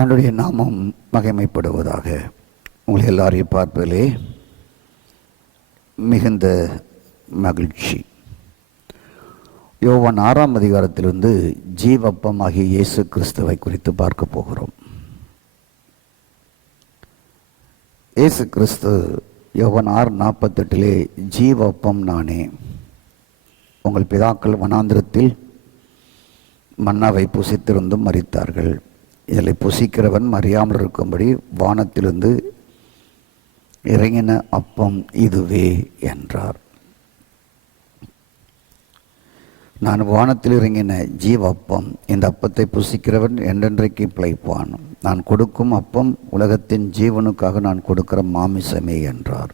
அவனுடைய நாமம் மகிமைப்படுவதாக. உங்களை எல்லாரையும் பார்ப்பதிலே மிகுந்த மகிழ்ச்சி. யோவான் 6ஆம் அதிகாரத்திலிருந்து ஜீவப்பமாகிய இயேசு கிறிஸ்துவை குறித்து பார்க்க போகிறோம். இயேசு கிறிஸ்து யோவான் 6:48 ஜீவப்பம் நானே, உங்கள் பிதாக்கள் வனாந்திரத்தில் மன்னாவை புசித்திருந்தும் மரித்தார்கள், இதில் புசிக்கிறவன் மறியாமல் இருக்கும்படி வானத்திலிருந்து இறங்கின அப்பம் இதுவே என்றார். நான் வானத்தில் இறங்கின ஜீவ அப்பம், இந்த அப்பத்தை புசிக்கிறவன் என்றென்றைக்கு பிழைப்பான். நான் கொடுக்கும் அப்பம் உலகத்தின் ஜீவனுக்காக நான் கொடுக்கிற மாமிசமே என்றார்.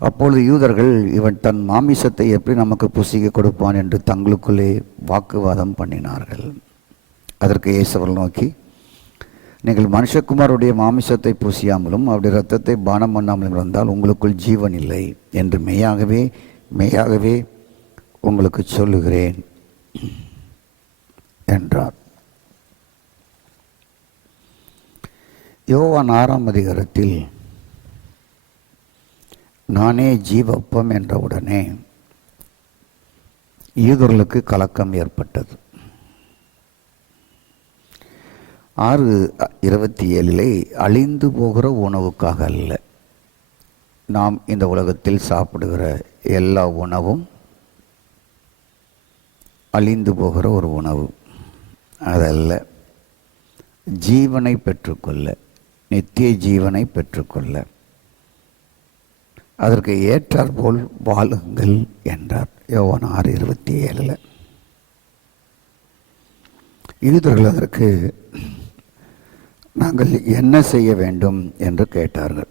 அப்பொழுது யூதர்கள், இவன் தன் மாமிசத்தை எப்படி நமக்கு புசிக்க கொடுப்பான் என்று தங்களுக்குள்ளே வாக்குவாதம் பண்ணினார்கள். அதற்கு இயேசு அவர்கள் நோக்கி, நீங்கள் மனுஷகுமாருடைய மாமிசத்தை பூசியாமலும் அவருடைய இரத்தத்தை பானம் பண்ணாமலும் இருந்தால் உங்களுக்குள் ஜீவன் இல்லை என்று மெய்யாகவே மெய்யாகவே உங்களுக்கு சொல்லுகிறேன் என்றார். யோவான் 6ஆம் அதிகாரத்தில் நானே ஜீவப்பம் என்றவுடனே யூதர்களுக்கு கலக்கம் ஏற்பட்டது. 6:27 அழிந்து போகிற உணவுக்காக அல்ல, நாம் இந்த உலகத்தில் சாப்பிடுகிற எல்லா உணவும் அழிந்து போகிற ஒரு உணவு, அதல்ல. ஜீவனை பெற்றுக்கொள்ள, நித்திய ஜீவனை பெற்றுக்கொள்ள அதற்கு ஏற்றாற்போல் வாழுங்கள் என்றார். யோவான் 6:27. யூதர்கள் அதற்கு நாங்கள் என்ன செய்ய வேண்டும் என்று கேட்டார்கள்.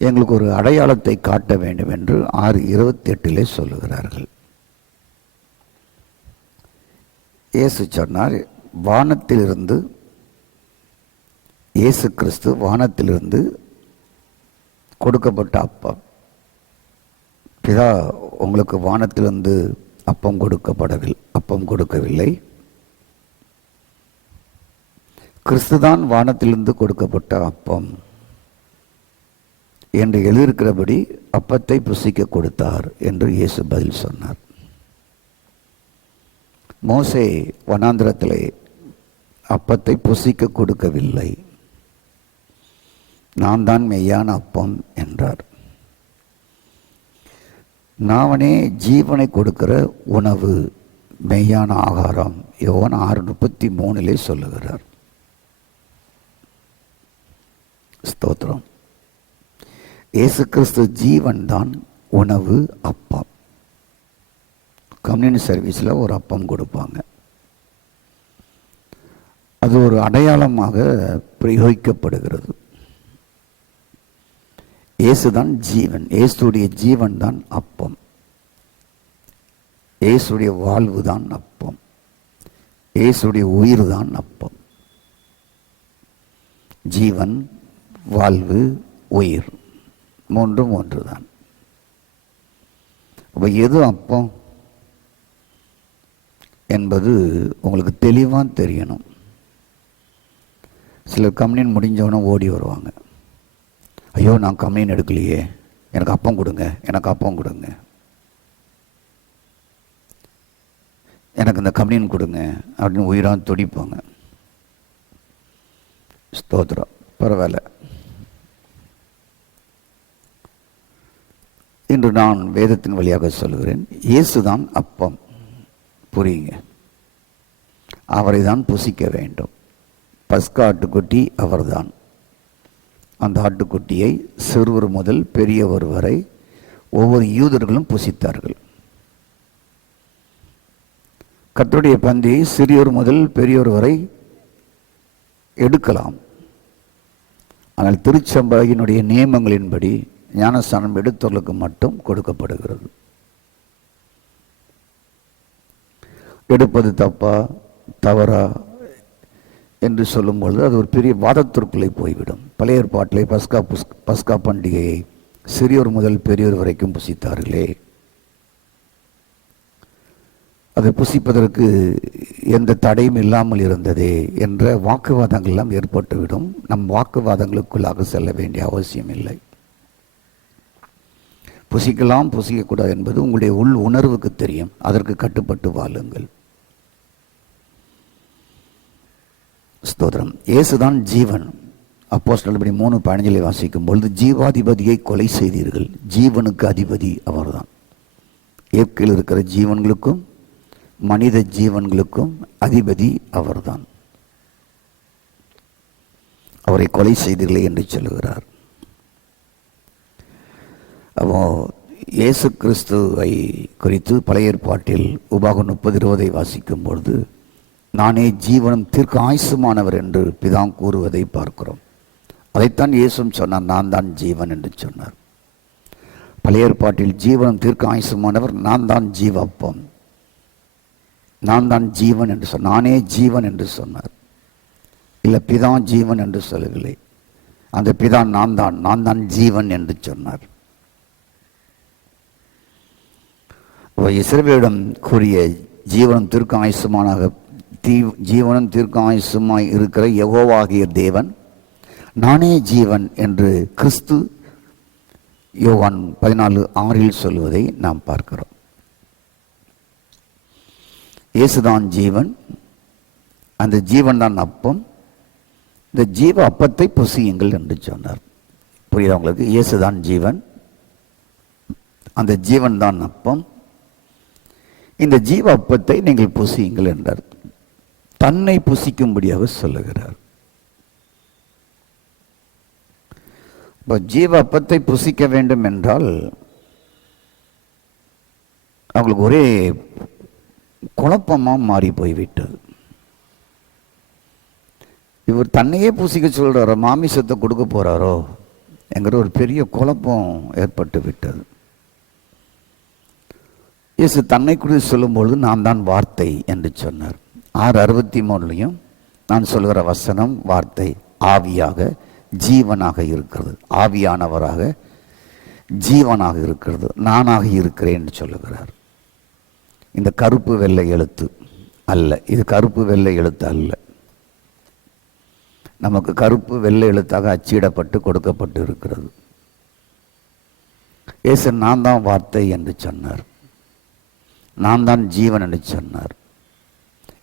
எங்களுக்கு ஒரு அடையாளத்தை காட்ட வேண்டும் என்று 6:28 சொல்லுகிறார்கள். இயேசு சொன்னார், வானத்திலிருந்து, இயேசு கிறிஸ்து வானத்திலிருந்து கொடுக்கப்பட்ட அப்பம். பிதா உங்களுக்கு வானத்திலிருந்து அப்பம் கொடுக்கவில்லை. கிறிஸ்துதான் வானத்திலிருந்து கொடுக்கப்பட்ட அப்பம் என்று எழுதியிருக்கிறபடி அப்பத்தை புசிக்க கொடுத்தார் என்று இயேசு பதில் சொன்னார். மோசே வனாந்திரத்திலே அப்பத்தை புசிக்க கொடுக்கவில்லை, நான் தான் மெய்யான அப்பம் என்றார். நானே ஜீவனை கொடுக்கிற உணவு, மெய்யான ஆகாரம், யோவான் 6:33 சொல்லுகிறார். ஸ்தோத்திரம். இயேசு கிறிஸ்து ஜீவன் தான் உணவு, அப்பம். கம்யூனிட்டி சர்வீஸில் ஒரு அப்பம் கொடுப்பாங்க, அது ஒரு அடையாளமாக பிரயோகிக்கப்படுகிறது. இயேசுதான் ஜீவன், இயேசுடைய ஜீவன் தான் அப்பம், இயேசுடைய வாழ்வு தான் அப்பம், இயேசுடைய உயிர் தான் அப்பம். ஜீவன், வாழ்வு, உயிர் மூன்றும் ஒன்றுதான். அப்போ எது அப்பம் என்பது உங்களுக்கு தெளிவாக தெரியணும். சிலர் கம்யூனியன் முடிஞ்சவொன்னே ஓடி வருவாங்க, ஐயோ நான் கம்யூனியன் எடுக்கலையே, எனக்கு அப்பம் கொடுங்க, எனக்கு அப்பம் கொடுங்க, எனக்கு இந்த கம்யூனியன் கொடுங்க அப்படின்னு உயிராக துடிப்பாங்க. ஸ்தோத்திரம். பரவாயில்ல. இன்று நான் வேதத்தின் வழியாக சொல்லுகிறேன், இயேசுதான் அப்பம். புரியுங்க, அவரை தான் புசிக்க வேண்டும். பஸ்கா ஆட்டுக்குட்டி அவர்தான். அந்த ஆட்டுக்குட்டியை சிறுவர் முதல் பெரியவர் வரை ஒவ்வொரு யூதர்களும் புசித்தார்கள். கர்த்தருடைய பந்தியை சிறியோர் முதல் பெரியோர் வரை எடுக்கலாம். ஆனால் திருச்சபையினுடைய நியமங்களின்படி ஞானஸ்தானம் எடுத்தவர்களுக்கு மட்டும் கொடுக்கப்படுகிறது. எடுப்பது தப்பா தவறா என்று சொல்லும்பொழுது அது ஒரு பெரிய வாதத்திற்குள்ளே போய்விடும். பழைய ஏற்பாட்டிலே பஸ்கா பண்டிகையை சிறியோர் முதல் பெரியோர் வரைக்கும் புசித்தார்களே, அதை புசிப்பதற்கு எந்த தடையும் இல்லாமல் இருந்ததே என்ற வாக்குவாதங்கள் எல்லாம் ஏற்பட்டுவிடும். நம் வாக்குவாதங்களுக்குள்ளாக செல்ல வேண்டிய அவசியம் இல்லை. புசிக்கலாம் புசிக்கக்கூடாது என்பது உங்களுடைய உள் உணர்வுக்கு தெரியும். அதற்கு கட்டுப்பட்டு வாழுங்கள். ஸ்தோத்திரம். இயேசுதான் ஜீவன். அப்போஸ்தலர் 3:15 வாசிக்கும் பொழுது, ஜீவாதிபதியை கொலை செய்தீர்கள், ஜீவனுக்கு அதிபதி அவர்தான். ஏற்கில் இருக்கிற ஜீவன்களுக்கும் மனித ஜீவன்களுக்கும் அதிபதி அவர்தான். அவரை கொலை செய்தீர்களே என்று சொல்லுகிறார். அப்போ இயேசு கிறிஸ்துவை குறித்து பழைய ஏற்பாட்டில் உபாகம் 30:20 வாசிக்கும் பொழுது, நானே ஜீவனும் தீர்க்க ஆயுசுமானவர் என்று பிதான் கூறுவதை பார்க்கிறோம். அதைத்தான் இயேசுவும் சொன்னார், நான் தான் ஜீவன் என்று சொன்னார். பழைய ஏற்பாட்டில் ஜீவனும் தீர்க்க ஆயுசுமானவர், நான் தான் ஜீவப்பம், நான் தான் ஜீவன் என்று சொன்னார். நானே ஜீவன் என்று சொன்னார். இல்லை, பிதா ஜீவன் என்று சொல்லவில்லை. அந்த பிதா நான் தான் ஜீவன் என்று சொன்னார். இஸ்ரவேலிடம் கூறிய ஜீவனும் தீர்க்க ஆயுசுமானாக ஜீவனும் தீர்க்க ஆயுசுமாய் இருக்கிற யெகோவாகிய தேவன் நானே ஜீவன் என்று கிறிஸ்து யோவான் 14:6 சொல்லுவதை நாம் பார்க்கிறோம். இயேசுதான் ஜீவன், அந்த ஜீவன் தான் அப்பம், இந்த ஜீவ அப்பத்தை புசியுங்கள் என்று சொன்னார். புரியுதா உங்களுக்கு? இயேசுதான் ஜீவன், அந்த ஜீவன் தான் அப்பம், இந்த ஜீவ அப்பத்தை நீங்கள் புசியுங்கள் என்றார். தன்னை புசிக்கும்படியாக சொல்லுகிறார். இப்போ ஜீவ அப்பத்தை புசிக்க வேண்டும் என்றால் அவங்களுக்கு ஒரே குழப்பமாக மாறி போய்விட்டது. இவர் தன்னையே புசிக்க சொல்கிறாரோ, மாமிசத்தை கொடுக்க போகிறாரோ என்கிற ஒரு பெரிய குழப்பம் ஏற்பட்டு விட்டது. இயேசு தன்னை குறித்து சொல்லும்பொழுது நான் தான் வார்த்தை என்று சொன்னார். 6:63 நான் சொல்கிற வசனம் வார்த்தை ஆவியாக ஜீவனாக இருக்கிறது, ஆவியானவராக ஜீவனாக இருக்கிறது, நானாக இருக்கிறேன் என்று சொல்லுகிறார். இந்த கருப்பு வெள்ளை எழுத்து அல்ல, இது கருப்பு வெள்ளை எழுத்து அல்ல. நமக்கு கருப்பு வெள்ளை எழுத்தாக அச்சிடப்பட்டு கொடுக்கப்பட்டு இருக்கிறது. இயேசு நான் தான் வார்த்தை என்று சொன்னார், நான் தான் ஜீவன் என்று சொன்னார்,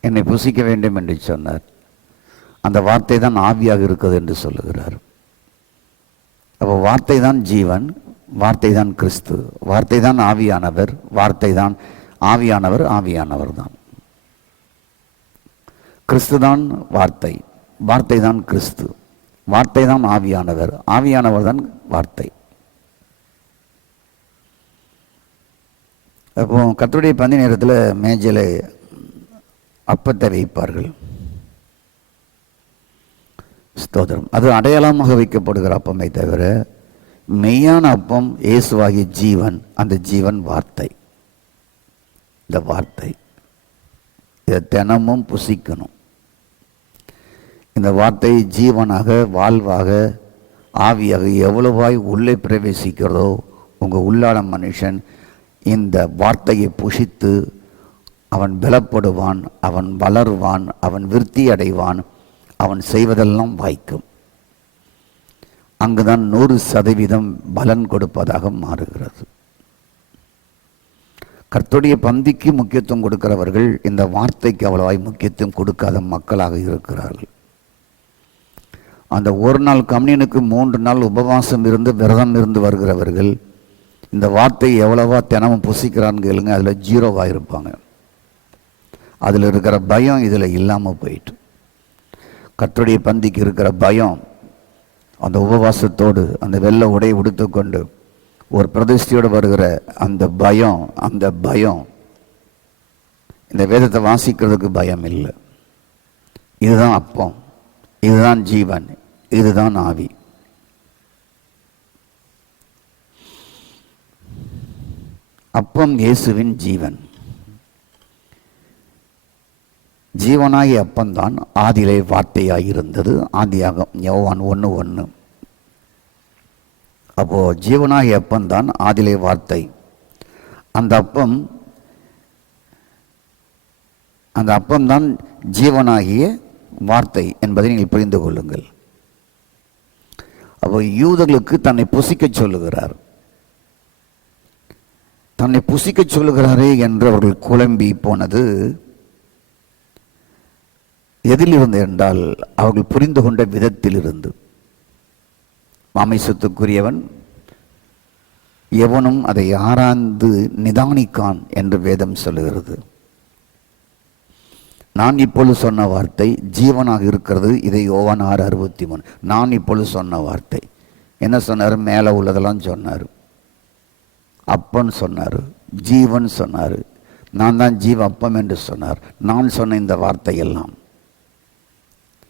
என்னை புசிக்க வேண்டும் என்று சொன்னார். அந்த வார்த்தை தான் ஆவியாக இருக்குது என்று சொல்லுகிறார். அப்போ வார்த்தை தான் ஜீவன், வார்த்தை தான் கிறிஸ்து, வார்த்தை தான் ஆவியானவர், வார்த்தை தான் ஆவியானவர், ஆவியானவர் தான் கிறிஸ்து தான் வார்த்தை, வார்த்தை தான் கிறிஸ்து, வார்த்தை தான் ஆவியானவர், ஆவியானவர் தான் வார்த்தை. அப்போ கர்த்தருடைய பந்தி நேரத்தில் மேஜையில் அப்பத்தை வைப்பார்கள். ஸ்தோத்திரம். அது அடையாளமாக வைக்கப்படுகிற அப்பமை தவிர மெய்யான அப்பம் இயேசுவாகிய ஜீவன், அந்த ஜீவன் வார்த்தை. இந்த வார்த்தை இதை தினமும் புசிக்கணும். இந்த வார்த்தை ஜீவனாக வாழ்வாக ஆவியாக எவ்வளவாய் உள்ளே பிரவேசிக்கிறதோ உங்கள் உள்ளான மனுஷன் இந்த வார்த்தையை புசித்து அவன் பலப்படுவான், அவன் வளருவான், அவன் விருத்தி அடைவான், அவன் செய்வதெல்லாம் வாய்க்கும். அங்குதான் 100% பலன் கொடுப்பதாக மாறுகிறது. கர்த்தருடைய பந்திக்கு முக்கியத்துவம் கொடுக்கிறவர்கள் இந்த வார்த்தைக்கு அவ்வளவாய் முக்கியத்துவம் கொடுக்காத மக்களாக இருக்கிறார்கள். அந்த ஒரு நாள் கம்யூனுக்கு 3 நாள் உபவாசம் இருந்து விரதம் இருந்து வருகிறவர்கள் இந்த வார்த்தையை எவ்வளவா தினமும் புசிக்கிறான்னு கேளுங்க, அதில் 0 இருப்பாங்க. அதில் இருக்கிற பயம் இதில் இல்லாமல் போயிட்டு, கர்த்தருடைய பந்திக்கு இருக்கிற பயம், அந்த உபவாசத்தோடு அந்த வெள்ளை உடை உடுத்துக்கொண்டு ஒரு பிரதிஷ்டையோடு வருகிற அந்த பயம் இந்த வேதத்தை வாசிக்கிறதுக்கு பயம் இல்லை. இதுதான் அப்பம், இதுதான் ஜீவன், இதுதான் ஆவி. அப்பம் இயேசுவின் ஜீவன். ஜீவனாகிய அப்பந்தான் ஆதியிலே வார்த்தையாய் இருந்தது. ஆதியாகம் யோவான் 1:1. அப்போ ஜீவனாகிய அப்பந்தான் ஆதியிலே வார்த்தை. அந்த அப்பம் அந்த அப்பம்தான் ஜீவனாகிய வார்த்தை என்பதை நீங்கள் புரிந்து கொள்ளுங்கள். அப்போ யூதர்களுக்கு தன்னை புசிக்க சொல்லுகிறார். தன்னை புசிக்க சொல்லுகிறாரே என்று அவர்கள் குழம்பி போனது எதிலிருந்து என்றால் அவர்கள் புரிந்து கொண்ட விதத்திலிருந்து. மாமிசத்துக்குரியவன் எவனும் அதை ஆராய்ந்து நிதானிக்கான் என்று வேதம் சொல்லுகிறது. நான் இப்பொழுது சொன்ன வார்த்தை ஜீவனாக இருக்கிறது. இதை யோவான் 6:63. நான் இப்பொழுது சொன்ன வார்த்தை என்ன சொன்னார்? மேலே உள்ளதெல்லாம் சொன்னார். அப்பன்னு சொன்னார், ஜீவன் சொன்னார், நான் தான் ஜீவ அப்பம் என்று சொன்னார். நான் சொன்ன இந்த வார்த்தையெல்லாம்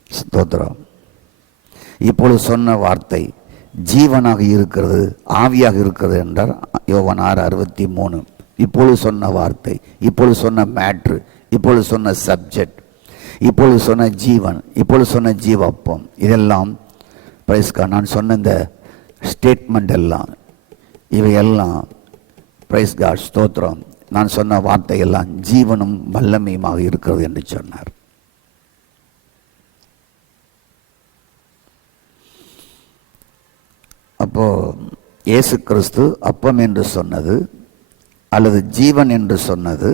ஸ்தோத்திரம். இப்பொழுது சொன்ன வார்த்தை ஜீவனாக இருக்கிறது, ஆவியாக இருக்கிறது என்றார் யோவான் 6:63. இப்பொழுது சொன்ன வார்த்தை, இப்பொழுது சொன்ன மேட்ரு, இப்பொழுது சொன்ன சப்ஜெக்ட், இப்பொழுது சொன்ன ஜீவன், இப்பொழுது சொன்ன ஜீவப்பம், இதெல்லாம் பிரைஸ்கா நான் சொன்ன இந்த ஸ்டேட்மெண்ட் எல்லாம், இவையெல்லாம் பிரைஸ் காட் ஸ்தோத்திரம், நான் சொன்ன வார்த்தையெல்லாம் ஜீவனும் வல்லமையுமாக இருக்கிறது என்று சொன்னார். அப்போ இயேசு கிறிஸ்து அப்பம் என்று சொன்னது அல்லது ஜீவன் என்று சொன்னது,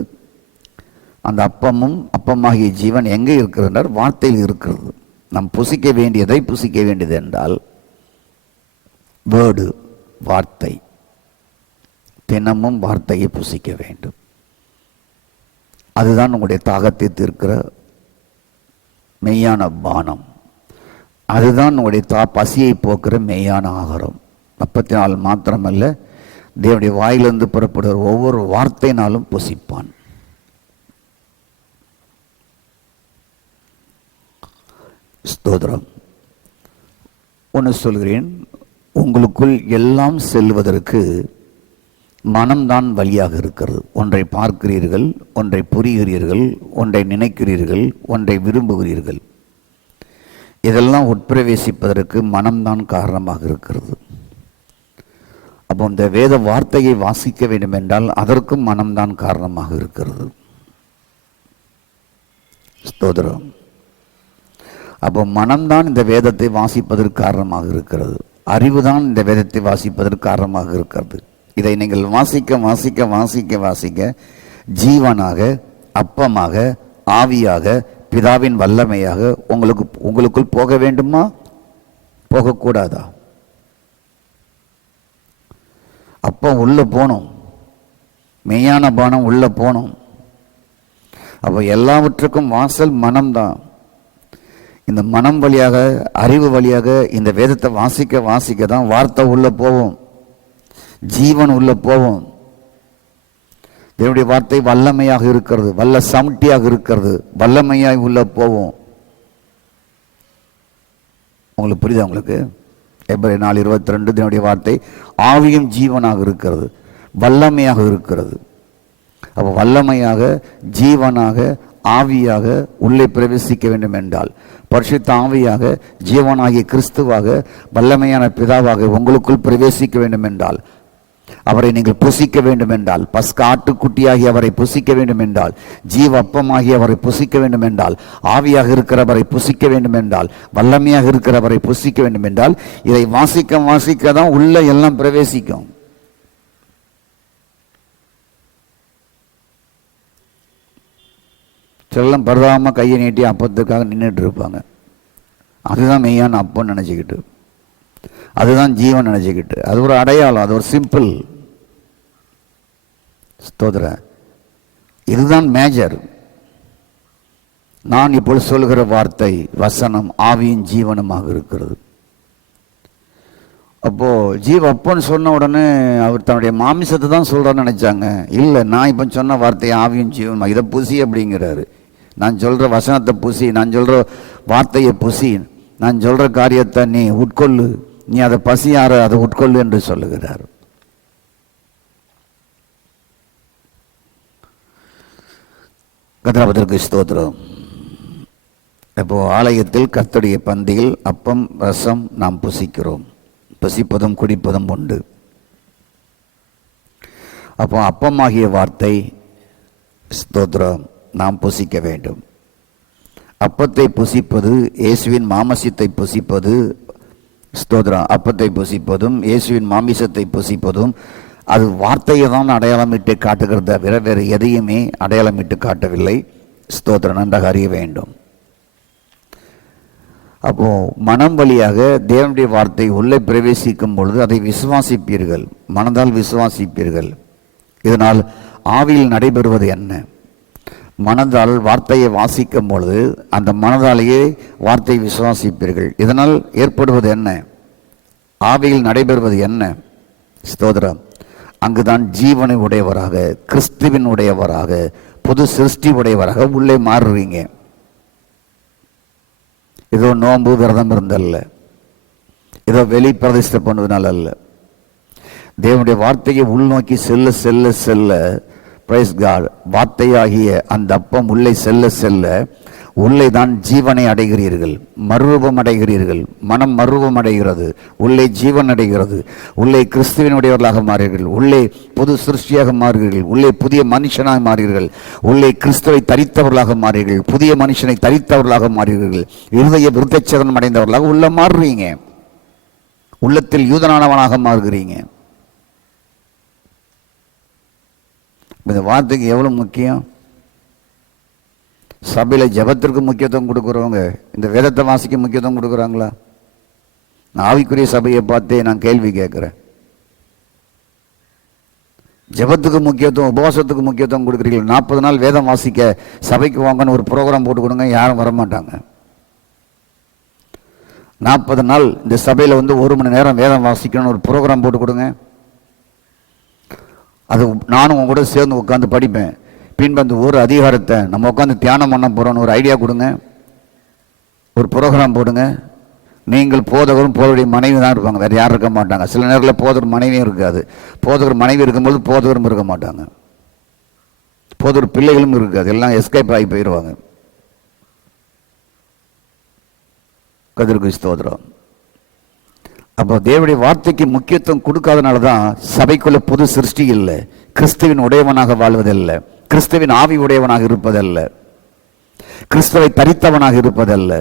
அந்த அப்பமும் அப்பமாகிய ஜீவன் எங்கே இருக்கிறது? வார்த்தையில் இருக்கிறது. நாம் புசிக்க வேண்டியதை புசிக்க வேண்டியது என்றால் வேர்டு, வார்த்தை. தினமும் வார்த்தையை புசிக்க வேண்டும். அதுதான் உங்களுடைய தாகத்தை தீர்க்கிற மெய்யான பானம். அதுதான் உங்களுடைய பசியை போக்குற மெய்யான ஆகாரம். அப்பத்தினால் மாத்திரமல்ல, தேவனுடைய வாயிலிருந்து புறப்படுகிற ஒவ்வொரு வார்த்தையினாலும் புசிப்பான். ஸ்தோத்திரம். ஒன்று சொல்கிறேன், உங்களுக்குள் எல்லாம் செல்வதற்கு மனம்தான் வழியாக இருக்கிறது. ஒன்றை பார்க்கிறீர்கள், ஒன்றை புரிகிறீர்கள், ஒன்றை நினைக்கிறீர்கள், ஒன்றை விரும்புகிறீர்கள். இதெல்லாம் உட்பிரவேசிப்பதற்கு மனம்தான் காரணமாக இருக்கிறது. அப்போ இந்த வேத வார்த்தையை வாசிக்க வேண்டும் என்றால் அதற்கும் மனம்தான் காரணமாக இருக்கிறது. ஸ்தோத்திரம். அப்போ மனம்தான் இந்த வேதத்தை வாசிப்பதற்கு காரணமாக இருக்கிறது. அறிவுதான் இந்த வேதத்தை வாசிப்பதற்கு காரணமாக இருக்கிறது. இதை நீங்கள் வாசிக்க வாசிக்க வாசிக்க வாசிக்க ஜீவனாக, அப்பமாக, ஆவியாக, பிதாவின் வல்லமையாக உங்களுக்குள் போக வேண்டுமா? போகக்கூடாதா? அப்பம் உள்ள போகணும், மெய்யான பானம் உள்ள போகணும். அப்போ எல்லாவற்றுக்கும் வாசல் மனம்தான். இந்த மனம் வழியாக, அறிவு வழியாக இந்த வேதத்தை வாசிக்க வாசிக்க தான் வார்த்தை உள்ள போவோம், ஜீவன் உள்ள போவோம். தேவனுடைய வார்த்தை வல்லமையாக இருக்கிறது, வல்ல சமட்டியாக இருக்கிறது, வல்லமையாய் உள்ள போவோம். உங்களுக்கு புரியுதா? உங்களுக்கு எபிரேயர் 4:22 தேவனுடைய வார்த்தை ஆவியும் ஜீவனாக இருக்கிறது, வல்லமையாக இருக்கிறது. அப்போ வல்லமையாக, ஜீவனாக, ஆவியாக உள்ளே பிரவேசிக்க வேண்டும் என்றால், பரிசுத்த ஆவியாக, ஜீவனாகிய கிறிஸ்துவாக, வல்லமையான பிதாவாக உங்களுக்குள் பிரவேசிக்க வேண்டும் என்றால், அவரை நீங்கள் புசிக்க வேண்டும் என்றால், பஸ்கா ஆட்டுக்குட்டியாகி அவரை புசிக்க வேண்டும் என்றால், ஜீவ அப்பமாகி அவரை புசிக்க வேண்டும் என்றால், ஆவியாக இருக்கிறவரை புசிக்க வேண்டும் என்றால், வல்லமையாக இருக்கிறவரை புசிக்க வேண்டும் என்றால், இதை வாசிக்க வாசிக்க தான் உள்ள எல்லாம் பிரவேசிக்கும். செல்லம் பரதாம கையை நீட்டி அப்பத்துக்காக நின்றுட்டு இருப்பாங்க. அதுதான் மெய்யான அப்பன்னு நினச்சிக்கிட்டு, அதுதான் ஜீவன் நினச்சிக்கிட்டு, அது ஒரு அடையாளம், அது ஒரு சிம்பிள். ஸ்தோத்திர. இதுதான் மேஜர். நான் இப்பொழுது சொல்கிற வார்த்தை வசனம் ஆவியின் ஜீவனமாக இருக்கிறது. அப்போ ஜீவ அப்பன்னு சொன்ன உடனே அவர் தன்னுடைய மாமிசத்தை தான் சொல்றான்னு நினைச்சாங்க. இல்லை, நான் இப்போ சொன்ன வார்த்தை ஆவியும் ஜீவனமாக, இதை புசி அப்படிங்கிறாரு. நான் சொல்ற வசனத்தை புசி, நான் சொல்ற வார்த்தையை புசி, நான் சொல்ற காரியத்தை நீ உட்கொள்ளு, நீ அதை பசியார அதை உட்கொள்ளு என்று சொல்லுகிறார். கர்த்தருக்கு ஸ்தோத்திரம். இப்போ ஆலயத்தில் கர்த்தருடைய பந்தியில் அப்பம் ரசம் நாம் புசிக்கிறோம். புசிப்பதும் குடிப்பதும் உண்டு. அப்போ அப்பமாகிய வார்த்தை ஸ்தோத்திரம் நாம் புசிக்க வேண்டும். அப்பத்தை புசிப்பது, இயேசுவின் மாமிசத்தை புசிப்பது, ஸ்தோத்திரம், அப்பத்தை புசிப்பதும் இயேசுவின் மாமிசத்தை புசிப்பதும் அது வார்த்தையை தான் அடையாளமிட்டு காட்டுகிறத தவிர வேறு எதையுமே அடையாளமிட்டு காட்டவில்லை. ஸ்தோத்திரம், நன்றாக அறிய வேண்டும். அப்போ மனம் வழியாக தேவனுடைய வார்த்தை உள்ளே பிரவேசிக்கும் பொழுது அதை விசுவாசிப்பீர்கள், மனதால் விசுவாசிப்பீர்கள். இதனால் ஆவியில் நடைபெறுவது என்ன? மனதால் வார்த்தையை வாசிக்கும் பொழுது அந்த மனதாலேயே வார்த்தை விசுவாசிப்பீர்கள். இதனால் ஏற்படுவது என்ன? ஆவியில் நடைபெறுவது என்ன? ஸ்தோத்திரம், அங்குதான் ஜீவனை உடையவராக, கிறிஸ்துவின் உடையவராக, புது சிருஷ்டி உடையவராக உள்ளே மாறுறீங்க. ஏதோ நோன்பு விரதம் இருந்தல்ல, ஏதோ வெளி பிரதிஷ்டை பண்ணுவதனால அல்ல. தேவனுடைய வார்த்தையை உள்நோக்கி செல்ல செல்ல செல்ல, பிரைஸ் காட், வார்த்தையாகிய அந்த அப்பம் உள்ளே செல்ல செல்ல உள்ளே தான் ஜீவனை அடைகிறீர்கள், மறுரூபம் அடைகிறீர்கள். மனம் மறுரூபம் அடைகிறது, உள்ளே ஜீவன் அடைகிறது, உள்ளே கிறிஸ்துவினுடையவர்களாக மாறுகிறீர்கள், உள்ளே புது சிருஷ்டியாக மாறுகிறீர்கள், உள்ளே புதிய மனுஷனாக மாறுகிறீர்கள், உள்ளே கிறிஸ்துவை தரித்தவர்களாக மாறுகிறீர்கள், புதிய மனுஷனை தரித்தவர்களாக மாறுகிறீர்கள், இருதய விருத்தச்சேதனம் அடைந்தவர்களாக உள்ள மாறுறீங்க, உள்ளத்தில் யூதனானவனாக மாறுகிறீங்க. இந்த வார்த்தைக்கு எவ்வளவு முக்கியம். சபையில் ஜெபத்திற்கு முக்கியத்துவம் கொடுக்குறவங்க இந்த வேதத்தை வாசிக்க முக்கியத்துவம் கொடுக்குறாங்களா? நான் ஆவிக்குரிய சபையை பார்த்தே நான் கேள்வி கேட்குறேன். ஜெபத்துக்கு முக்கியத்துவம், உபவாசத்துக்கு முக்கியத்துவம் கொடுக்குறீங்களா? 40 நாள் வேதம் வாசிக்க சபைக்கு வாங்கன்னு ஒரு ப்ரோக்ராம் போட்டு கொடுங்க, யாரும் வரமாட்டாங்க. 40 நாள் இந்த சபையில் 1 மணி நேரம் வேதம் வாசிக்கணும்னு ஒரு ப்ரோக்ராம் போட்டு கொடுங்க. அது நானும் உங்க கூட சேர்ந்து உட்காந்து படிப்பேன். பின்பு அந்த ஒரு அதிகாரத்தை நம்ம உட்காந்து தியானம் பண்ண போகிறோன்னு ஒரு ஐடியா கொடுங்க, ஒரு ப்ரோக்ராம் போடுங்க. நீங்கள் போதகரும் போதருடைய மனைவி தான் இருப்பாங்க, வேறு யாரும் இருக்க மாட்டாங்க. சில நேரத்தில் போதகர் மனைவியும் இருக்காது. போதகர் மனைவி இருக்கும்போது போதகரும் இருக்க மாட்டாங்க, போதகர் பிள்ளைகளும் இருக்காது, எல்லாம் எஸ்கேப் ஆகி போயிடுவாங்க. கதிர்க்கு ஸ்தோத்திரம். அப்போ தேவனுடைய வார்த்தைக்கு முக்கியத்துவம் கொடுக்காதனால தான் சபைக்குள்ள புது சிருஷ்டி இல்லை, கிறிஸ்துவின் உடையவனாக வாழ்வதில்லை, கிறிஸ்துவின் ஆவி உடையவனாக இருப்பதல்ல, கிறிஸ்துவை தரித்தவனாக இருப்பதல்ல,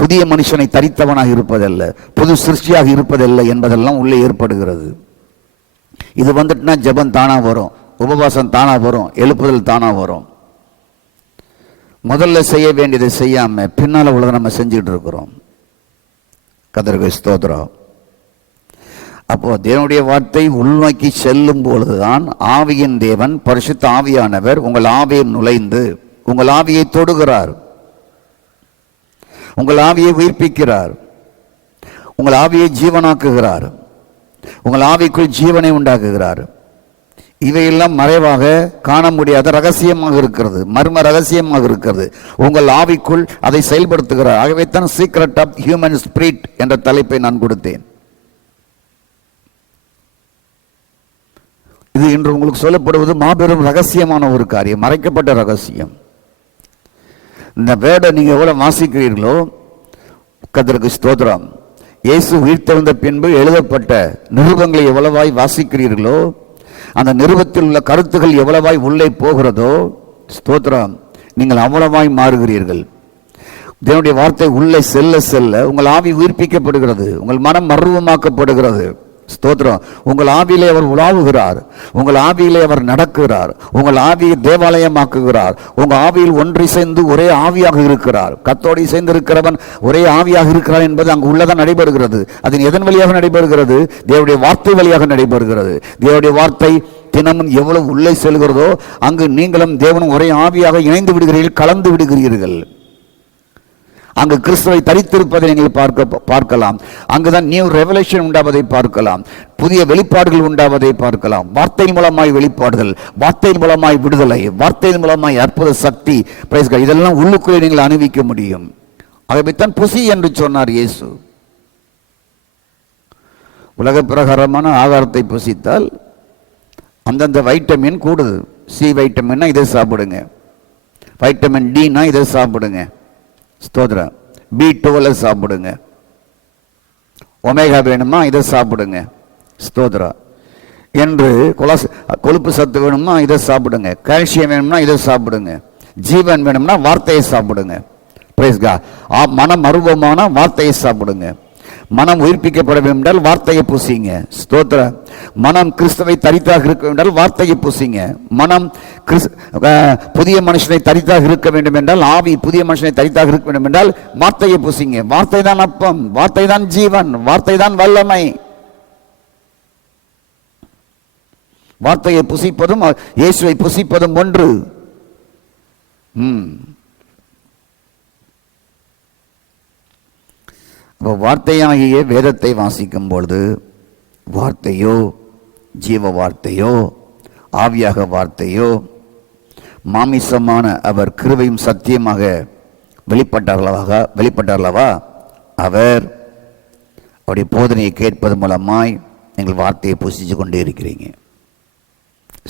புதிய மனுஷனை தரித்தவனாக இருப்பதல்ல, புது சிருஷ்டியாக இருப்பதல்ல என்பதெல்லாம் உள்ளே ஏற்படுகிறது. இது வந்துட்டுனா ஜெபம் தானா வரும், உபவாசம் தானா வரும், எழுப்புதல் தானா வரும். முதல்ல செய்ய வேண்டியதை செய்யாம பின்னால உள்ளதை நம்ம செஞ்சுட்டு இருக்கிறோம். கர்த்தருக்கு ஸ்தோத்திரம். அப்போ தேவனுடைய வார்த்தை உள்நோக்கி செல்லும் பொழுதுதான் ஆவியின் தேவன், பரிசுத்த ஆவியானவர் உங்கள் ஆவியை நுழைந்து உங்கள் ஆவியை தொடுகிறார், உங்கள் ஆவியை உயிர்ப்பிக்கிறார், உங்கள் ஆவியை ஜீவனாக்குகிறார், உங்கள் ஆவிக்குள் ஜீவனை உண்டாக்குகிறார். இவையெல்லாம் மறைவாக காண முடியாத ரகசியமாக இருக்கிறது, மர்ம ரகசியமாக இருக்கிறது. உங்கள் ஆவிக்குள் அதை செயல்படுத்துகிறார். ஆகவே தான் சீக்ரெட் ஆஃப் ஹியூமன் ஸ்பிரிட் என்ற தலைப்பை நான் கொடுத்தேன். இது இன்று உங்களுக்கு சொல்லப்படுவது மாபெரும் ரகசியமான ஒரு காரியம், மறைக்கப்பட்ட ரகசியம். இந்த வேர்டை நீங்க எவ்வளவு வாசிக்கிறீர்களோ, கர்த்தருக்கு ஸ்தோத்திரம், இயேசு உயிர்த்தெழுந்த பின்பு எழுதப்பட்ட நிருபங்களை எவ்வளவாய் வாசிக்கிறீர்களோ, அந்த நிருபத்தில் உள்ள கருத்துகள் எவ்வளவாய் உள்ளே போகிறதோ, ஸ்தோத்திரம், நீங்கள் அவ்வளவாய் மாறுகிறீர்கள். தேவனுடைய வார்த்தை உள்ளே செல்ல செல்ல உங்கள் ஆவி உயிர்ப்பிக்கப்படுகிறது, உங்கள் மனம் மர்வமாக்கப்படுகிறது. ஸ்தோத்திரம். உங்கள் ஆவியிலே அவர் உலாவுகிறார், உங்கள் ஆவியிலே அவர் நடக்கிறார், உங்கள் ஆவியை தேவாலயமாக்குகிறார், உங்கள் ஆவியில் ஒன்றை சேர்ந்து ஒரே ஆவியாக இருக்கிறார். கர்த்தரோடு சேர்ந்து இருக்கிறவன் ஒரே ஆவியாக இருக்கிறார் என்பது அங்கு உள்ளதான் நடைபெறுகிறது. அது எதன் வழியாக நடைபெறுகிறது? தேவனுடைய வார்த்தை வழியாக நடைபெறுகிறது. தேவனுடைய வார்த்தை தினமும் எவ்வளவு உள்ளே செல்கிறதோ அங்கு நீங்களும் தேவனும் ஒரே ஆவியாக இணைந்து விடுகிறீர்கள், கலந்து விடுகிறீர்கள். அங்கு கிறிஸ்துவை தரித்திருப்பதை நீங்கள் பார்க்கலாம். அங்குதான் நியூ ரெவலேஷன் உண்டாவதை பார்க்கலாம், புதிய வெளிப்பாடுகள் உண்டாவதை பார்க்கலாம். வார்த்தையின் மூலமாய் வெளிப்பாடுகள், வார்த்தையின் மூலமாய் விடுதலை, வார்த்தையின் மூலமாய் அற்புத சக்தி, இதெல்லாம் உள்ளுக்குள்ளே நீங்கள் அனுபவிக்க முடியும். ஆகவேத்தான் புசி என்று சொன்னார் இயேசு. உலக பிரகாரமான ஆகாரத்தை புசித்தால் அந்தந்த வைட்டமின் கூடுது. சி வைட்டமின்னா இதை சாப்பிடுங்க, வைட்டமின் டினா இதை சாப்பிடுங்க, ஸ்தோத்திரம், B12 சாப்பிடுங்க, ஒமேகா வேணுமா இதை சாப்பிடுங்க, ஸ்தோத்திரம் என்று கொழுப்பு சத்து வேணுமா இதை சாப்பிடுங்க, கால்சியம் வேணும்னா இதை சாப்பிடுங்க. ஜீவன் வேணும்னா வார்த்தையை சாப்பிடுங்க. பிரைஸ் காட். மனம் மறுபமான வார்த்தையை சாப்பிடுங்க. மனம் உயிர்ப்பிக்கப்பட வேண்டும் என்றால் வார்த்தையை பூசிங்க. ஸ்தோத்திரம். மனம் கிறிஸ்துவை தரித்தாக இருக்க வேண்டும் என்றால் வார்த்தையை பூசிங்க. மனம் புதிய மனுஷனை தரித்தாக இருக்க வேண்டும் என்றால், ஆவி புதிய மனுஷனை தரித்தாக இருக்க வேண்டும் என்றால் வார்த்தையை பூசிங்க. வார்த்தை தான் அப்பம், வார்த்தை தான் ஜீவன், வார்த்தை தான் வல்லமை. வார்த்தையை புசிப்பதும் இயேசுவை புசிப்பதும் ஒன்று. வார்த்தையாகிய வேதத்தை வாசிக்கும் பொழுது வார்த்தையோ ஜீவ வார்த்தையோ ஆவியாக வார்த்தையோ மாமிசமான அவர் கிருபையும் சத்தியமாக வெளிப்பட்டார்களவா அவர் அவருடைய போதனையை கேட்பது மூலமாய் நீங்கள் வார்த்தையை புசிச்சு கொண்டே இருக்கிறீங்க.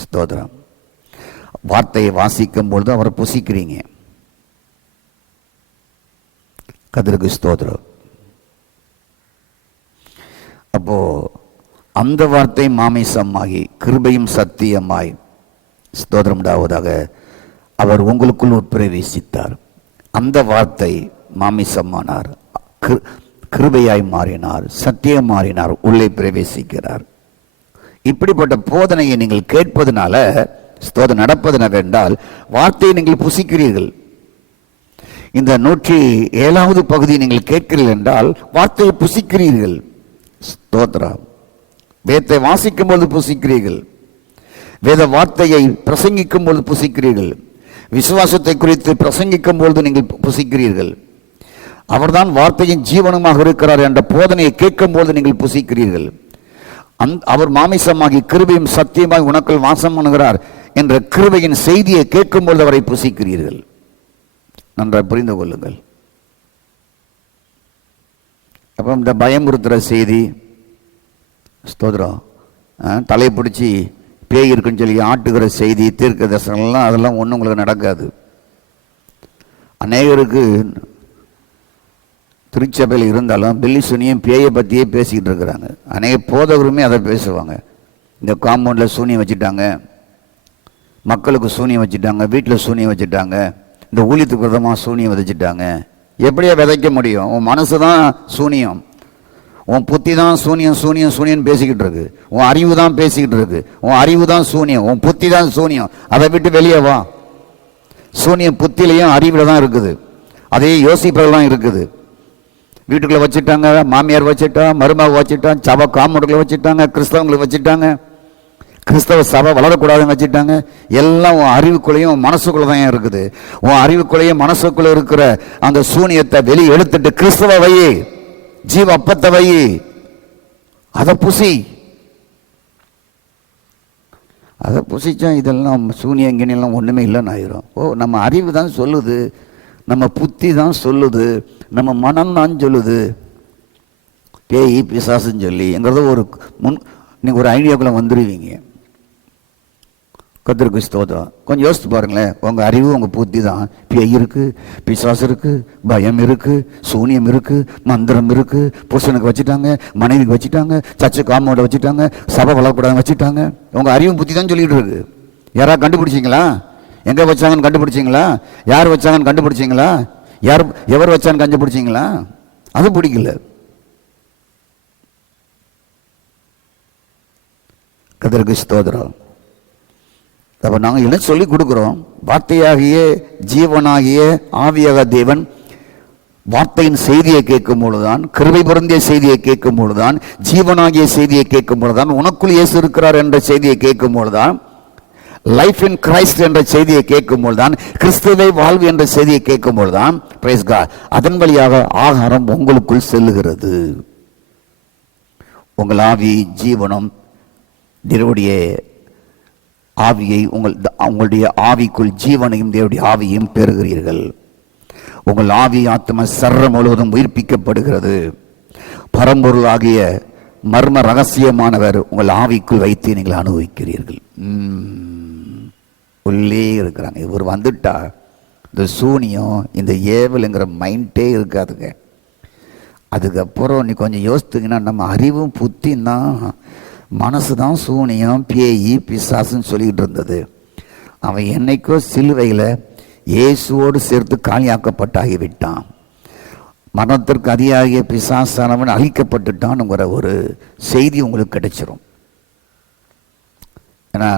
ஸ்தோத்திரம். வார்த்தையை வாசிக்கும் பொழுது அவரை புசிக்கிறீங்க. கர்த்தருக்கு ஸ்தோத்திரம். அப்போ அந்த வார்த்தை மாமிசமாகி கிருபையும் சத்தியமாய், ஸ்தோத்திரம் உண்டாவதாக, அவர் உங்களுக்குள் உட்பிரவேசித்தார். அந்த வார்த்தை மாமிசமானார், கிருபையாய் மாறினார், சத்தியம் மாறினார், உள்ளே பிரவேசிக்கிறார். இப்படிப்பட்ட போதனையை நீங்கள் கேட்பதனால ஸ்தோத்திரம் நடப்பதெனவென்றால் வார்த்தையை நீங்கள் புசிக்கிறீர்கள். இந்த 107வது பகுதியை நீங்கள் கேட்கிறீர்கள் என்றால் வார்த்தையை புசிக்கிறீர்கள். ஸ்தோத்திரம். வேதத்தை வாசிக்கும் பொழுது புசிக்கிறீர்கள். வேத வார்த்தையை பிரசங்கிக்கும் பொழுது புசிக்கிறீர்கள். விசுவாசத்தை குறித்து பிரசங்கிக்கும் பொழுது நீங்கள் புசிக்கிறீர்கள். அவர்தான் வார்த்தையின் ஜீவனமாக இருக்கிறார் என்ற போதனையை கேட்கும் பொழுது நீங்கள் புசிக்கிறீர்கள். அவர் மாமிசமாகி கிருபையும் சத்தியமாய் உனக்குள் வாசம் பண்ணுகிறார் என்ற கிருபையின் செய்தியை கேட்கும் பொழுது அவரை புசிக்கிறீர்கள். நன்றாக புரிந்து கொள்ளுங்கள். அப்போ இந்த பயமுறுத்துகிற செய்தி, ஸ்தோத்திரம், தலையை பிடிச்சி பேய் இருக்குன்னு சொல்லி ஆட்டுகிற செய்தி, தீர்க்க தரிசனம்லாம் அதெல்லாம் ஒன்றும் உங்களுக்கு நடக்காது. அநேகருக்கு திருச்சபையில் இருந்தாலும் பில்லி சூனியம் பேயை பற்றியே பேசிக்கிட்டு இருக்கிறாங்க. அநேக போதவருமே அதை பேசுவாங்க. இந்த காம்பவுண்டில் சூனியம் வச்சுட்டாங்க, மக்களுக்கு சூனியம் வச்சுட்டாங்க, வீட்டில் சூனியம் வச்சுட்டாங்க, இந்த ஊழியத்துக்கு விதமாக சூனியம் விதைச்சிட்டாங்க. எப்படியா விதைக்க முடியும்? உன் மனசு தான் சூனியம், உன் புத்தி தான் சூனியம் சூனியம் சூனியம் பேசிக்கிட்டு இருக்கு, உன் அறிவு தான் பேசிக்கிட்டு இருக்கு, உன் அறிவு தான் சூனியம், உன் புத்தி தான் சூனியம். அதை விட்டு வெளியே வா. சூனியம் புத்திலையும் அறிவில் தான் இருக்குது, அதே யோசிப்பதெல்லாம் இருக்குது. வீட்டுக்குள்ளே வச்சுட்டாங்க, மாமியார் வச்சுட்டா, மருமக வச்சுட்டா, சபை காம்பவுண்டுக்குள்ள வச்சுட்டாங்க, கிறிஸ்தவங்களுக்கு வச்சுட்டாங்க, கிறிஸ்தவ சபை வளரக்கூடாதுன்னு வச்சுட்டாங்க. எல்லாம் உன் அறிவுக்குள்ளேயும் மனசுக்குள்ள தான் இருக்குது. உன் அறிவுக்குள்ளேயும் மனசுக்குள்ள இருக்கிற அந்த சூனியத்தை வெளியே எடுத்துட்டு கிறிஸ்தவ வை, ஜீவ அப்பத்தை வை, அதை புசி. அதை புசிச்சா இதெல்லாம் சூனியம் கிணியெல்லாம் ஒன்றுமே இல்லைன்னு ஆயிரும். நம்ம அறிவு தான் சொல்லுது, நம்ம புத்தி தான் சொல்லுது, நம்ம மனம் தான் சொல்லுது, பேய் பிசாசுன்னு சொல்லிங்கிறத ஒரு நீங்கள் ஒரு ஐடியாக்குள்ளே வந்துடுவீங்க. கர்த்தருக்கு ஸ்தோத்திரம். கொஞ்சம் யோசித்து பாருங்களேன். உங்கள் அறிவு உங்கள் புத்தி தான். பேய் இருக்குது, பிசாசு இருக்குது, பயம் இருக்குது, சூனியம் இருக்குது, மந்திரம் இருக்குது, புருஷனுக்கு வச்சுட்டாங்க, மனைவிக்கு வச்சுட்டாங்க, சர்ச்சை காம்பவுண்டை வச்சுட்டாங்க, சபை வளரக்கூடாதுன்னு வச்சுட்டாங்க. உங்கள் அறிவும் புத்தி தான் சொல்லிகிட்டு இருக்கு. யாராவது கண்டுபிடிச்சிங்களா? எங்கே வச்சாங்கன்னு கண்டுபிடிச்சிங்களா? யார் வச்சாங்கன்னு கண்டுபிடிச்சிங்களா? எவர் வச்சான்னு கண்டுபிடிச்சிங்களா? அது பிடிக்கல. கர்த்தருக்கு ஸ்தோத்திரம். அப்போ நாங்கள் என்ன சொல்லி கொடுக்குறோம்? வார்த்தையாகிய ஜீவனாகிய ஆவியாக தேவன் வார்த்தையின் செய்தியை கேட்கும் பொழுதுதான், கிருபை பொருந்திய செய்தியை கேட்கும் பொழுதுதான், ஜீவனாகிய செய்தியை கேட்கும் பொழுதுதான், உனக்குள் இயேசு இருக்கிறார் என்ற செய்தியை கேட்கும் பொழுதுதான், லைஃப் இன் கிரைஸ்ட் என்ற செய்தியை கேட்கும் பொழுதுதான், கிறிஸ்துவை வாழ்வு என்ற செய்தியை கேட்கும் பொழுதுதான், பிரைஸ் காட், அதன் வழியாக ஆகாரம் உங்களுக்குள் செல்லுகிறது. உங்கள் ஆவி ஜீவனம் தேவனுடைய ஆவியை உங்களுடைய ஆவிக்குள் ஜீவனையும் தேவனுடைய ஆவியையும் பெறுகிறீர்கள். உங்கள் ஆவி ஆத்ம சர்வம் முழுவதும் உயிர்ப்பிக்கப்படுகிறது. பரம்பொருளாகிய மர்ம ரகசியமானவர் உங்கள் ஆவிக்குள் வைத்து நீங்கள் அனுபவிக்கிறீர்கள். உள்ளே இருக்கிறாங்க. இவர் வந்துட்டா இந்த சூனியம், இந்த ஏவலுங்கிற மைண்டே இருக்காதுங்க. அதுக்கப்புறம் நீ கொஞ்சம் யோசித்தீங்கன்னா நம்ம அறிவும் புத்தியும் தான், மனசு தான் சூனியம், பேய் பிசாசுன்னு சொல்லிக்கிட்டு இருந்தது. அவன் என்னைக்கோ சிலுவையில் இயேசுவோடு சேர்த்து காலியாக்கப்பட்டாகிவிட்டான். மரணத்திற்கு அதிகாகிய பிசாசானவன் அழிக்கப்பட்டுட்டான்ங்கிற ஒரு செய்தி உங்களுக்கு கிடைச்சிரும். ஏன்னா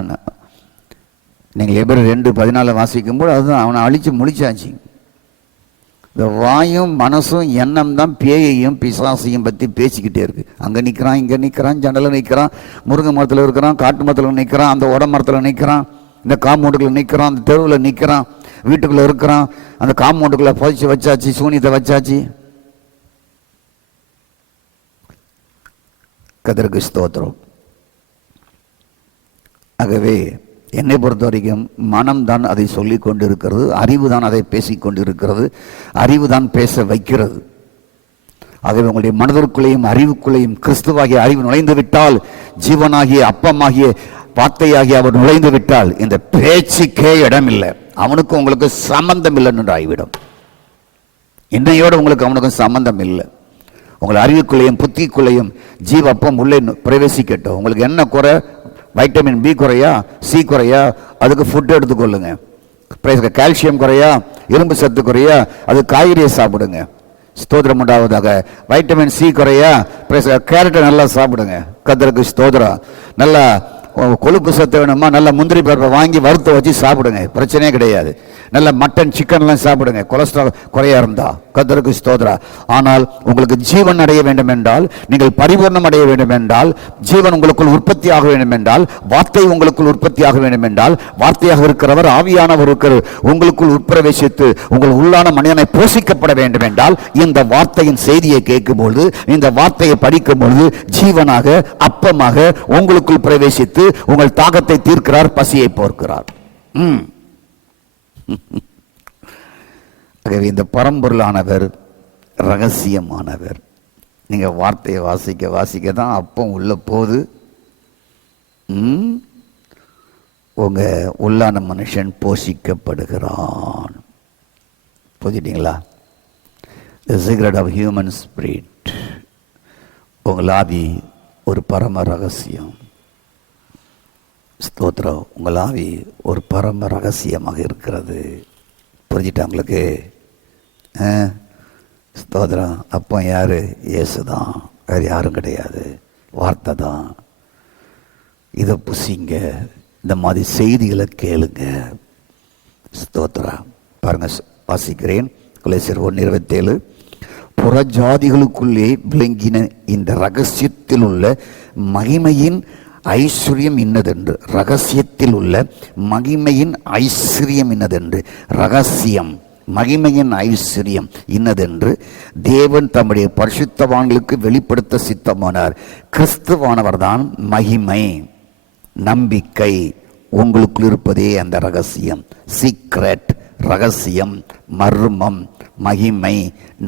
நீங்கள் எபிரேயர் 2:14 வாசிக்கும்போது அதுதான், அவனை அழித்து முடிச்சாச்சு. இந்த வாயும் மனசும் எண்ணம் தான் பேயையும் பிசாசையும் பற்றி பேசிக்கிட்டே இருக்கு. அங்கே நிற்கிறான், இங்கே நிற்கிறான், ஜன்னலில் நிற்கிறான், முருங்கை மரத்தில் இருக்கிறான், காட்டு மரத்தில் நிற்கிறான், அந்த உட மரத்தில் நிற்கிறான், இந்த காம்பவுண்டுக்குள்ளே நிற்கிறான், அந்த தெருவில் நிற்கிறான், வீட்டுக்குள்ளே இருக்கிறான், அந்த காம்பவுண்டுக்குள்ளே புதைச்சி வச்சாச்சு, சூனியத்தை வச்சாச்சு. கர்த்தருக்கு ஸ்தோத்திரம். ஆகவே என்னை பொறுத்த வரைக்கும் மனம்தான் அதை சொல்லி கொண்டு இருக்கிறது, அறிவு தான் அதை பேசி கொண்டு இருக்கிறது, அறிவு தான் பேச வைக்கிறது. ஆகவே உங்களுடைய மனதிற்குள்ளேயும் அறிவுக்குள்ளேயும் கிறிஸ்துவாகிய அறிவு நுழைந்து விட்டால், ஜீவனாகிய அப்பமாகிய வார்த்தையாகிய அவர் நுழைந்து விட்டால், இந்த பேச்சுக்கே இடம் இல்லை. அவனுக்கும் உங்களுக்கு சம்பந்தம் இல்லைன்னு ஆகிவிடும். இன்னையோடு உங்களுக்கு அவனுக்கும் சம்பந்தம் இல்லை. உங்கள் அறிவுக்குள்ளேயும் புத்திக்குள்ளேயும் ஜீவ அப்பம் உள்ளே பிரவேசிக்கட்டும். உங்களுக்கு என்ன குறை? வைட்டமின் பி குறையா, சி குறையா, அதுக்கு ஃபுட் எடுத்துக்கொள்ளுங்க. கால்சியம் குறையா, இரும்பு சத்து குறையா, அது காய்கறியை சாப்பிடுங்க. ஸ்தோத்திரம் உண்டாவதாக. வைட்டமின் சி குறையா, கேரட்டை நல்லா சாப்பிடுங்க. கர்த்தருக்கு ஸ்தோத்திரம். நல்லா கொழுப்பு சத்து வேணுமா, நல்ல முந்திரி பருப்பை வாங்கி வறுத்து வச்சு சாப்பிடுங்க, பிரச்சனையே கிடையாது. நல்ல மட்டன் சிக்கன்லாம் சாப்பிடுங்க, கொலஸ்ட்ரால் குறையா இருந்தா. கர்த்தருக்கு ஸ்தோத்திரம். ஆனால் உங்களுக்கு ஜீவன் அடைய வேண்டும் என்றால், நீங்கள் பரிபூர்ணம் அடைய வேண்டும் என்றால், ஜீவன் உங்களுக்குள் உற்பத்தி ஆக வேண்டும் என்றால், வார்த்தை உங்களுக்குள் உற்பத்தி ஆக வேண்டும் என்றால், வார்த்தையாக இருக்கிறவர் ஆவியானவர் இருக்கிற உங்களுக்குள் உட்பிரவேசித்து உங்கள் உள்ளான மனிதனை போஷிக்கப்பட வேண்டும் என்றால், இந்த வார்த்தையின் செய்தியை கேட்கும்போது, இந்த வார்த்தையை படிக்கும் பொழுது ஜீவனாக அப்பமாக உங்களுக்குள் பிரவேசித்து உங்கள் தாகத்தை தீர்க்கிறார், பசியை போர்க்கிறார். ஆகவே இந்த பரம்பொருளானவர் ரகசியமானவர். நீங்க வார்த்தையை வாசிக்க வாசிக்க தான் அப்பம் உள்ள போது உங்க உள்ளான மனுஷன் போஷிக்கப்படுகிறான். புரிஞ்சிட்டீங்களா? The secret of human spirit. உங்கள் ஆவி ஒரு பரம ரகசியம். ஸ்தோத்திரம். உங்கள் ஆவி ஒரு பரம ரகசியமாக இருக்கிறது. புரிஞ்சிட்டா உங்களுக்கு? ஸ்தோத்திரம். அப்போ யாரு? இயேசு தான், வேறு யாரும் கிடையாது. வார்த்தை தான். இதை புசிங்க, இந்த மாதிரி செய்திகளை கேளுங்க. ஸ்தோத்திரம். பாருங்க, வாசிக்கிறேன். கொலோசியர் 1:27. புறஜாதிகளுக்குள்ளே விளங்கின இந்த ரகசியத்தில் உள்ள மகிமையின் ஐஸ்வர்யம் இன்னதென்று. ரகசியத்தில் உள்ள மகிமையின் ஐஸ்வர்யம் இன்னதென்று. ரகசியம், மகிமையின் ஐஸ்வர்யம் இன்னதென்று தேவன் தம்முடைய பரிசுத்தவான்களுக்கு வெளிப்படுத்த சித்தமானார். கிறிஸ்துவானவர் தான் மகிமை. நம்பிக்கை உங்களுக்குள் இருப்பதே அந்த ரகசியம். சீக்ரெட், ரகசியம், மர்மம், மகிமை,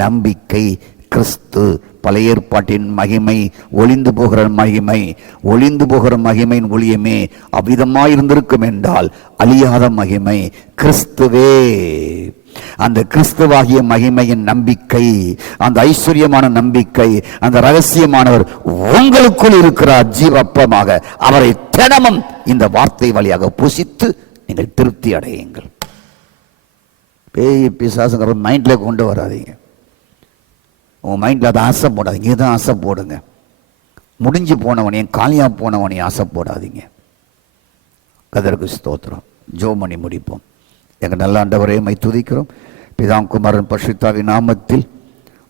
நம்பிக்கை, கிறிஸ்து. பழைய ஏற்பாட்டின் மகிமை, ஒளிந்து போகிற மகிமை, ஒளிந்து போகிற மகிமையின் ஒளியமே அவ்விதமாய் இருந்திருக்கும் என்றால் அழியாத மகிமை கிறிஸ்துவே. அந்த கிறிஸ்துவாகிய மகிமையின் நம்பிக்கை, அந்த ஐஸ்வர்யமான நம்பிக்கை, அந்த ரகசியமானவர் உங்களுக்குள் இருக்கிறார் ஜீவப்பமாக. அவரை தினமும் இந்த வார்த்தை வழியாக புசித்து நீங்கள் திருப்தி அடையுங்கள். பேய் பிசாசுங்கிற மைண்ட்ல கொண்டு வராதீங்க. உங்கள் மைண்டில் அதை ஆசை போடாதீங்க. இதான் ஆசை போடுங்க. முடிஞ்சு போனவனையும் காலியாக போனவனையும் ஆசை போடாதீங்க. கர்த்தருக்கு ஸ்தோத்திரம். ஜெபம் பண்ணி முடிப்போம். எங்கள் நல்ல ஆண்டவரே, மை துதிக்கிறோம். பிதாவும் குமாரன் பரிசுத்தாவின் நாமத்தில்.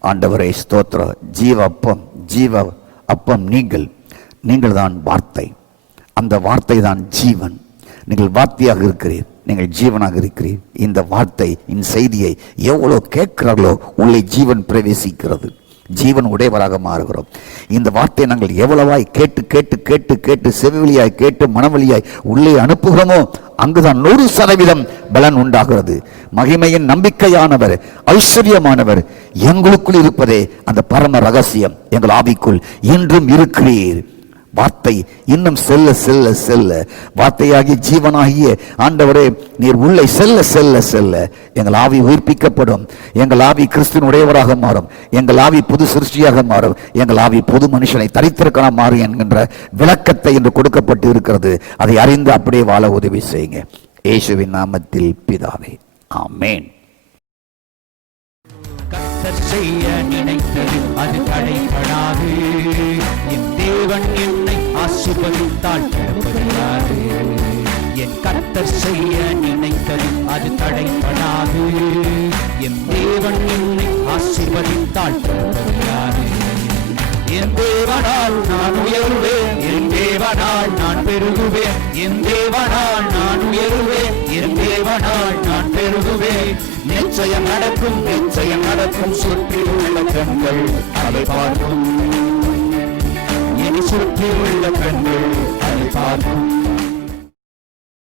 ஆண்டவரே ஸ்தோத்திரம். ஜீவ அப்பம், ஜீவ அப்பம் நீங்கள் தான் வார்த்தை. அந்த வார்த்தை தான் ஜீவன். நீங்கள் வார்த்தையாக இருக்கிறீர், நீங்கள் ஜீவனாக இருக்கிறீர். இந்த வார்த்தை, இந்த செய்தியை எவ்வளோ கேட்கிறார்களோ உள்ளே ஜீவன் பிரவேசிக்கிறது. ஜீவன் உடையவராக மாறுகிறோம். இந்த வார்த்தையை நாங்கள் எவ்வளவாய் கேட்டு கேட்டு கேட்டு கேட்டு செவிவழியாய் கேட்டு மனவழியாய் உள்ளே அனுப்புகிறோமோ அங்குதான் 100% பலன் உண்டாகிறது. மகிமையின் நம்பிக்கையானவர், ஐஸ்வர்யமானவர் எங்களுக்குள் இருப்பதே அந்த பரம ரகசியம். எங்கள் ஆவிக்குள் இன்றும் இருக்கிறீர். வார்த்தை இன்னும் செல்ல செல்ல செல்ல, வார்த்தையாகிய ஜீவனாகிய ஆண்டவரே நீர் உள்ளே செல்ல செல்ல செல்ல எங்கள் ஆவி உயிர்ப்பிக்கப்படும். எங்கள் ஆவி கிறிஸ்துவின் உடையவராக மாறும். எங்கள் ஆவி புது சிருஷ்டியாக மாறும். எங்கள் ஆவி புது மனுஷனை தரித்திருக்க மாறும் என்கின்ற விளக்கத்தை இன்று கொடுக்கப்பட்டு இருக்கிறது. அதை அறிந்து அப்படியே வாழ உதவி செய்யுங்க. இயேசுவின் நாமத்தில் பிதாவே, ஆமென். கர்த்தர் செய்ய நினைத்தது அது தடைபடாது. என் தேவன் என்னை ஆசீர்வதித்தால் தடுப்பதியாது. என் கர்த்தர் செய்ய நினைத்தது அது தடைபடாது. என் தேவன் என்னை ஆசீர்வதித்தால் தடுப்பதியாது. என் தேவனால் நான் உயருவேன், என் தேவனால் நான் பெருகுவேன். என் தேவனால் நான் உயருவேன், என் தேவனால் நான் பெருகுவேன். நிச்சயம் நடக்கும், நிச்சயம் நடக்கும். சுற்றி உள்ள கண்கள் அதை பார்க்கும், என்னை சுற்றி உள்ள கண்கள் அதை பார்க்கும்.